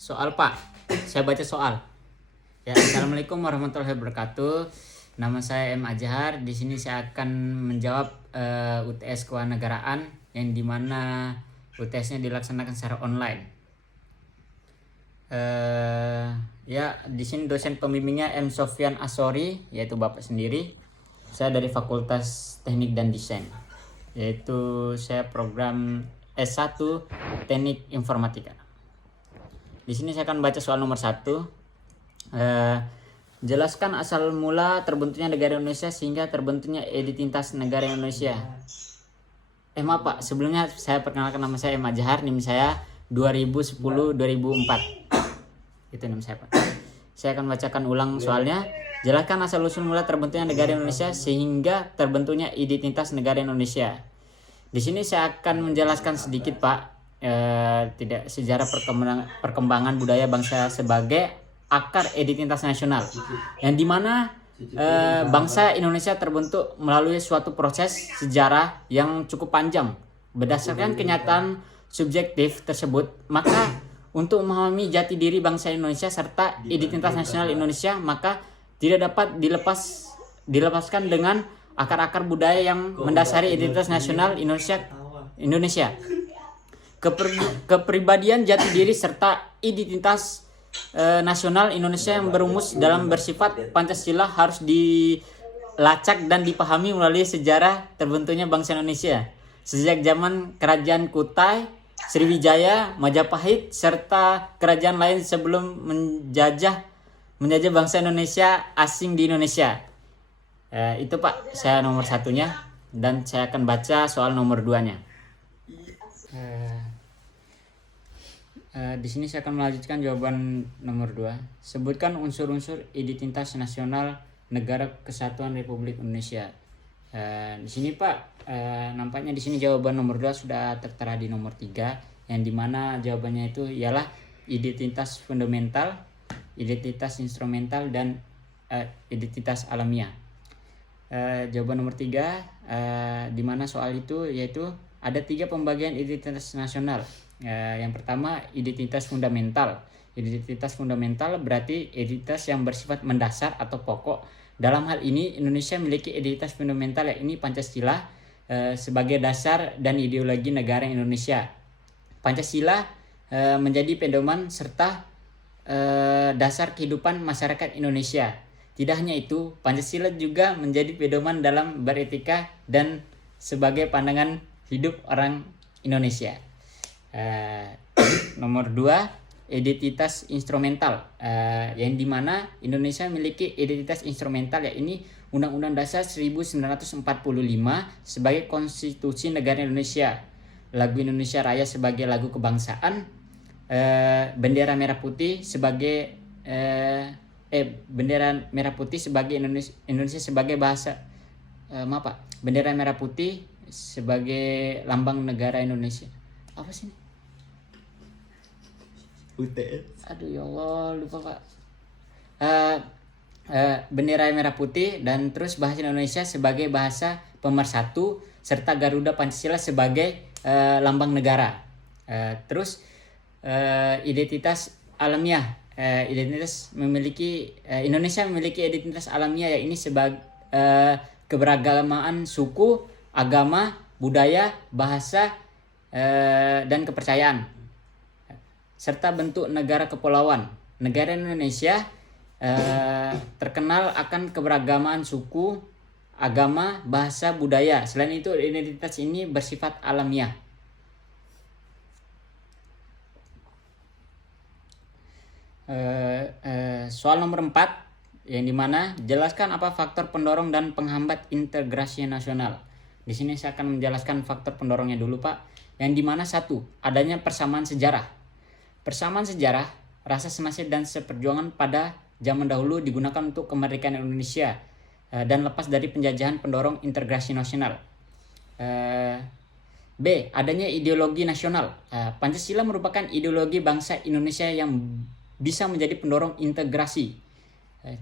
Soal Pak, saya baca soal. Ya, Assalamualaikum warahmatullahi wabarakatuh. Nama saya M. Ajhar. Di sini saya akan menjawab UTS Kewarganegaraan yang dimana UTS-nya dilaksanakan secara online. Ya, di sini dosen pembimbingnya M. Sofyan Asori, yaitu Bapak sendiri. Saya dari Fakultas Teknik dan Desain, yaitu saya program S1 Teknik Informatika. Di sini saya akan baca soal nomor 1. Jelaskan asal mula terbentuknya negara Indonesia sehingga terbentuknya identitas negara Indonesia. Maaf Pak, sebelumnya saya perkenalkan, nama saya M. Ajhar, NIM saya 2010-2004. Itu NIM saya Pak. Saya akan bacakan ulang soalnya. Jelaskan asal usul mula terbentuknya negara Indonesia sehingga terbentuknya identitas negara Indonesia. Di sini saya akan menjelaskan sedikit Pak, tidak sejarah perkembangan budaya bangsa sebagai akar identitas nasional, yang dimana bangsa Indonesia terbentuk melalui suatu proses sejarah yang cukup panjang. Berdasarkan kenyataan subjektif tersebut, maka untuk memahami jati diri bangsa Indonesia serta identitas nasional Indonesia, maka tidak dapat dilepaskan dengan akar-akar budaya yang mendasari identitas nasional Indonesia. Kepribadian jati diri serta identitas nasional Indonesia yang berumus dalam bersifat Pancasila harus dilacak dan dipahami melalui sejarah terbentuknya bangsa Indonesia sejak zaman Kerajaan Kutai, Sriwijaya, Majapahit serta kerajaan lain sebelum menjajah bangsa Indonesia asing di Indonesia. Itu Pak, saya nomor 1-nya, dan saya akan baca soal nomor 2-nya. Di sini saya akan melanjutkan jawaban nomor 2. Sebutkan unsur-unsur identitas nasional Negara Kesatuan Republik Indonesia. Di sini Pak, nampaknya di sini jawaban nomor 2 sudah tertera di nomor 3, yang dimana jawabannya itu ialah identitas fundamental, identitas instrumental, dan identitas alamiah. Jawaban nomor 3, di mana soal itu yaitu ada 3 pembagian identitas nasional. Yang pertama, identitas fundamental. Identitas fundamental berarti identitas yang bersifat mendasar atau pokok. Dalam hal ini Indonesia memiliki identitas fundamental, yakni Pancasila sebagai dasar dan ideologi negara Indonesia. Pancasila menjadi pedoman serta dasar kehidupan masyarakat Indonesia. Tidak hanya itu, Pancasila juga menjadi pedoman dalam beretika dan sebagai pandangan hidup orang Indonesia. Nomor 2, identitas instrumental, yang dimana Indonesia memiliki identitas instrumental, yakni Undang-Undang Dasar 1945 sebagai konstitusi negara Indonesia, lagu Indonesia Raya sebagai lagu kebangsaan, bendera merah putih sebagai bendera merah putih sebagai Indonesia sebagai bahasa bendera merah putih sebagai lambang negara Indonesia. Apa sih ini? UTS. Aduh ya Allah, lupa Pak. Bendera merah putih dan terus bahasa Indonesia sebagai bahasa pemersatu serta Garuda Pancasila sebagai lambang negara. Terus identitas alamiah. Indonesia memiliki identitas alamiah, yakni sebagai keberagamaan suku, agama, budaya, bahasa, dan kepercayaan serta bentuk negara kepulauan. Negara Indonesia terkenal akan keberagamaan suku, agama, bahasa, budaya. Selain itu, identitas ini bersifat alamiah. Soal nomor 4, yang dimana jelaskan apa faktor pendorong dan penghambat integrasi nasional. Di sini saya akan menjelaskan faktor pendorongnya dulu Pak, yang dimana 1, adanya persamaan sejarah. Persamaan sejarah, rasa senasib dan seperjuangan pada zaman dahulu digunakan untuk kemerdekaan Indonesia dan lepas dari penjajahan pendorong integrasi nasional. B, adanya ideologi nasional. Pancasila merupakan ideologi bangsa Indonesia yang bisa menjadi pendorong integrasi.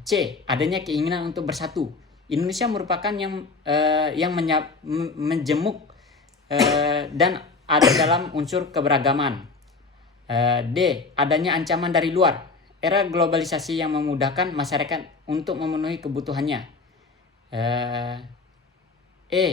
C, adanya keinginan untuk bersatu. Indonesia merupakan yang menjemuk dan ada dalam unsur keberagaman. D. Adanya ancaman dari luar. Era globalisasi yang memudahkan masyarakat untuk memenuhi kebutuhannya. E.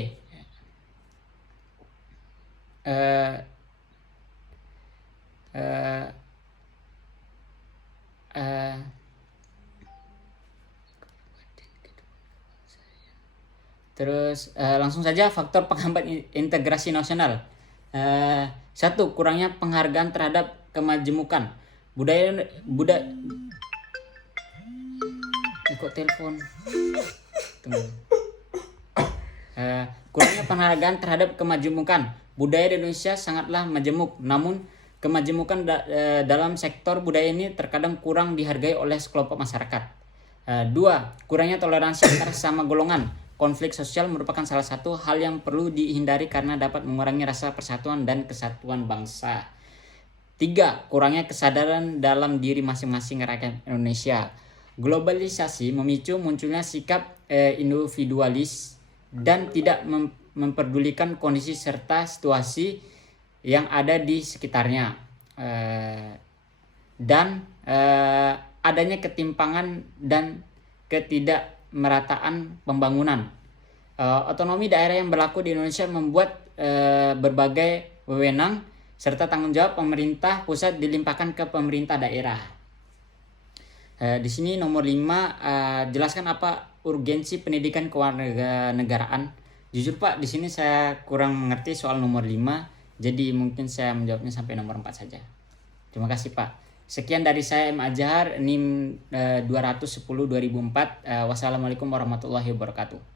Terus langsung saja faktor penghambat integrasi nasional. 1. Kurangnya penghargaan terhadap kemajemukan budaya. Kok telepon? Tunggu. Kurangnya penghargaan terhadap kemajemukan budaya di Indonesia sangatlah majemuk, namun kemajemukan dalam sektor budaya ini terkadang kurang dihargai oleh sekelompok masyarakat. 2. Kurangnya toleransi antar sesama golongan. Konflik sosial merupakan salah satu hal yang perlu dihindari karena dapat mengurangi rasa persatuan dan kesatuan bangsa. 3. Kurangnya kesadaran dalam diri masing-masing rakyat Indonesia. Globalisasi memicu munculnya sikap individualis dan tidak memperdulikan kondisi serta situasi yang ada di sekitarnya. Dan adanya ketimpangan dan ketidakmerataan pembangunan. Otonomi daerah yang berlaku di Indonesia membuat berbagai wewenang serta tanggung jawab pemerintah pusat dilimpahkan ke pemerintah daerah. Di sini nomor 5, jelaskan apa urgensi pendidikan kewarganegaraan. Jujur Pak, di sini saya kurang mengerti soal nomor 5, jadi mungkin saya menjawabnya sampai nomor 4 saja. Terima kasih Pak. Sekian dari saya M. Azhar, NIM 210 2004. Wassalamualaikum warahmatullahi wabarakatuh.